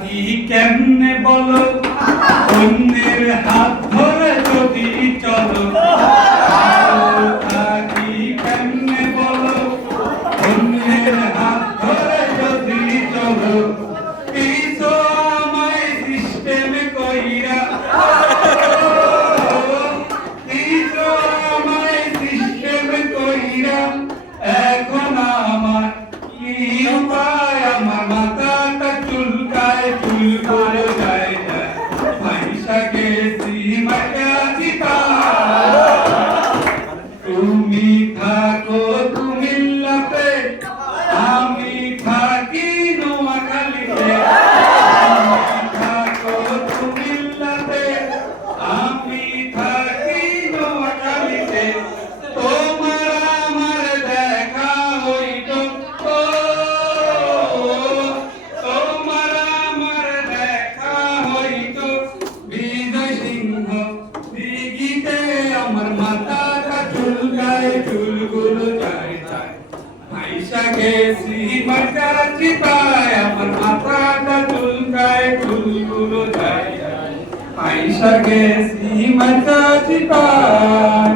কি কেমনে বলো অন্যের হাত ধরে যদি চলো কি কেমনে বলো অন্যের হাত ধরে যদি চলো পিছো আমায় সিস্টেমে কইরা পিছো আমায় সিস্টেমে কইরা এখন আমার কি উপায় আমার মাথাটা চুলকায় চুল করে যায় যায় পয়সা গেছি মাঝাজি তুমি থাকো কুমিল্লাতে আমি থাকি নোয়াখালীতে থাকো কুমিল্লাতে আমি থাকি নোয়াখালীতে তোমার আমার দেখা হইতো তোমার আমার দেখা হইতো বিজয় সিংহ দিঘিতে আমার মাথাটা চুলকায় চুলগুলো যায় যায় পয়সা গেছি মাঝাজি পায় আমার মাথাটা চুলকায় চুলগুলো যায় যায় পয়সা গেছি মাঝাজি পায়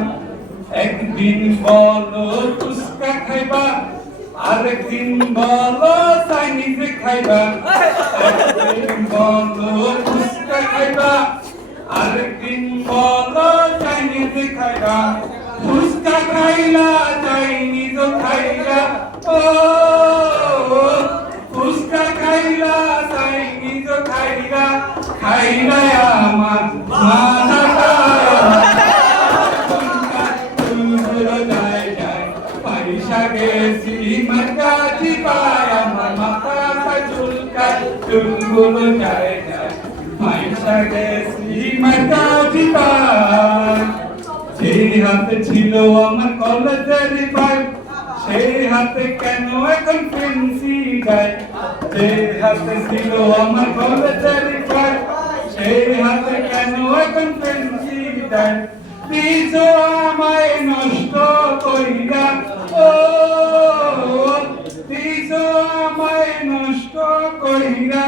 একদিন বলো ফুচকা খাইবা আরেকদিন বলো চাইনিজ খাইবা একদিন বলো ফুচকা খাইবা আরেকদিন বলো চাইনিজ খাইবা ফুচকা খাইলা চাইনিজ খাইলা ও ফুচকা খাইলা চাইনিজ খাইলা খাইলা আমার মাথাটা পয়সা গেছি মাঝাজি পায় আমার মাথাটা চুলকায় চুলগুলো যায় যায় পয়সা গেছি মাঝাজি পায় সেই হাতে ছিল আমার কলেজের পাইপ সেই হাতে কেন এখন পেন্সি গায় সেই হাতে ছিল আমার কলেজের পাইপ সেই হাতে কেন এখন পেন্সি গায় পিছো আমায় নষ্ট কইরা ও পিছো আমায় নষ্ট কইরা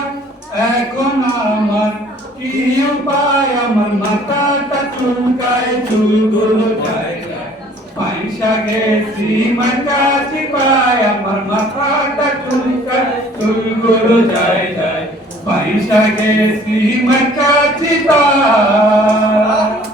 এখন আমার কি উপায় আমার মাথাটা চুলকায় চুলগুলো যায় যায় পয়সা গেছি মাঝাজি পায় আমার মাথাটা চুলকায় চুলগুলো যায় যায় পয়সা গেছি মাঝাজি পায়